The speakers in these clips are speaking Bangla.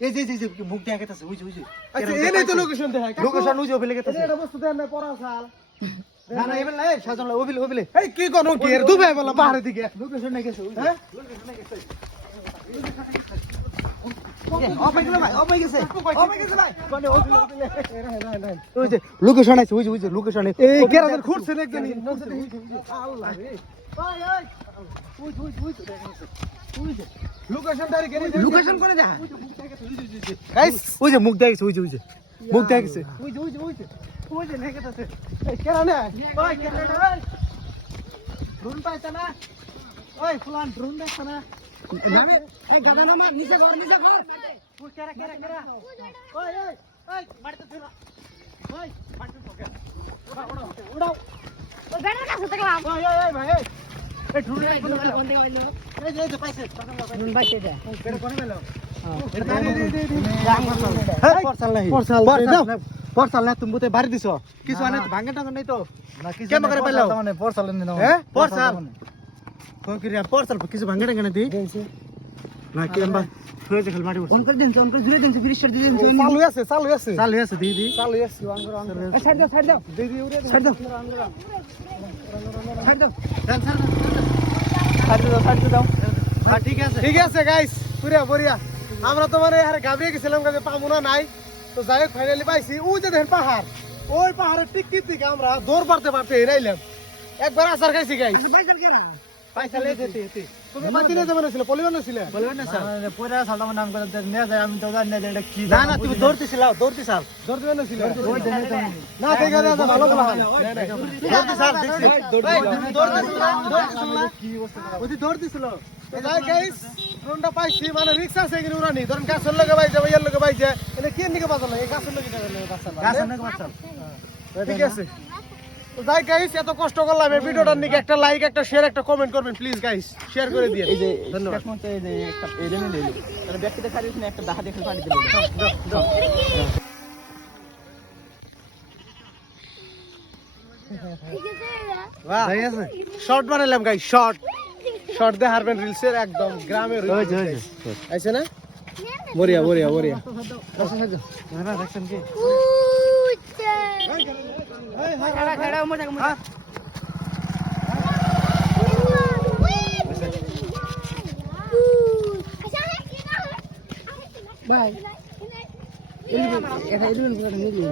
এই যে যে, মুখ দেখা গেছে ওই যে ওই যে আচ্ছা এনেই তো লোকেশন দেখায় লোকেশন ওই যে ওই লেগে এই এটা বস্তু দেন না পড়া সাল না না এবেল না এই সাজন ওবিলে ওবিলে এই কি কোন কি এর দুবে বলা পাহাড়ের দিকে লোকেশন নাই গেছে ওই হ্যাঁ মানে লোকেশন আছে ওই যে ওই যে লোকেশন এই কেরাদের খুঁড়ছে আল্লাহ লোকেশন করে দেখা গাইস ওই যে মুখ দেখা গেছে ওই যে ওই যে মুখ দেখা গেছে ওই যে ওই যে ওই যে ওই যে লেগে আছে কেরা না ওই কেন রে ড্রোন পাইছে না ওই ফুলান ড্রোন দেখছ না নামে এই গাদা নামা নিচে কর নিচে কর ওই কেরা কেরা কেরা ওই ওই ওই মারতে দিল ওই মারতে উড়াও উড়াও উড়াও ওই ব্যানার কাছে ওই ওই ওই ভাই পরসাল না তুমি তো বাড়ি দিছো। কিছু আনে ভাঙে টাঙ্গা নাই তো। কেমন করে পরসাল পরসাল কিছু ভাঙে টাঙ্গা নাই না কি আমরা ফ্রিজ খেল মাটি অন করে দেন অন করে জুড়ে দেন ফ্রিজটা দিয়ে দেন চালু আছে চালু আছে। চালু আছে দি দি। চালু আছে আঙ্গুর আঙ্গুর সাইড দাও সাইড দাও। দেই দিই উড়ে সাইড দাও। সাইড দাও দেন সাইড দাও। সাইড দাও হ্যাঁ ঠিক আছে। ঠিক আছে গাইস পুরিয়া পুরিয়া আমরা তো মানে আরে গাবরিয়ে গেছিলাম কাজে পামুনা নাই। তো যাই হোক ফাইনালি পাইছি। ওই যে দেখেন পাহাড়। ওই পাহাড়ের টিকিট থেকে আমরা দৌড় পারতে পারতে হেরাইলাম। একবার আসার খাইছি গাইস পাইছা লে যেতে যেতে তুমি মাতি নিয়ে যাবেন ছিল পলিবান ছিল বলবেন না স্যার পুরা সালটা নাম করে নিয়ে যায় আমি তো জানি না এটা কি না না তুমি দৌড়তেছিল দৌড়তেছিল দৌড় দিবেন ছিল। না ঠিক আছে ভালো কথা দৌড়তেছিল দেখছি দৌড়তেছিল ওই দৌড়তেছিল যাই গাইস ড্রোনটা পাইছি মানে রিক্সা আছে এখানে উড়ানি। ধরেন গাছের লগে বাইছে ভাইয়ার লগে বাইছে। এটা কি নিকে গাছের লগে বাচ্চা ঠিক আছে। যাই গাইস এত কষ্ট করলাম এই ভিডিওটার নিকে একটা লাইক একটা শেয়ার একটা কমেন্ট করবেন প্লিজ গাইস শেয়ার করে দিয়ে। এই যে ধন্যবাদ। এই যে একটা এই জন্য নিলো। তাহলে ব্যক্তিটা খারিস না একটা দাহা দেখে পানি দিল শর্ট বানাইলাম গাইস শর্ট শর্ট দিয়ে হারবেন রিলসের একদম গ্রামের আইছে না? বরিয়া বরিয়া বরিয়া দেখছেন কি? বাই এটা করে নিলি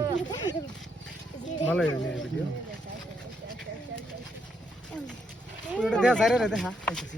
ভালো ভিডিও ওটা দেয়া যায় দেখা আইতেছি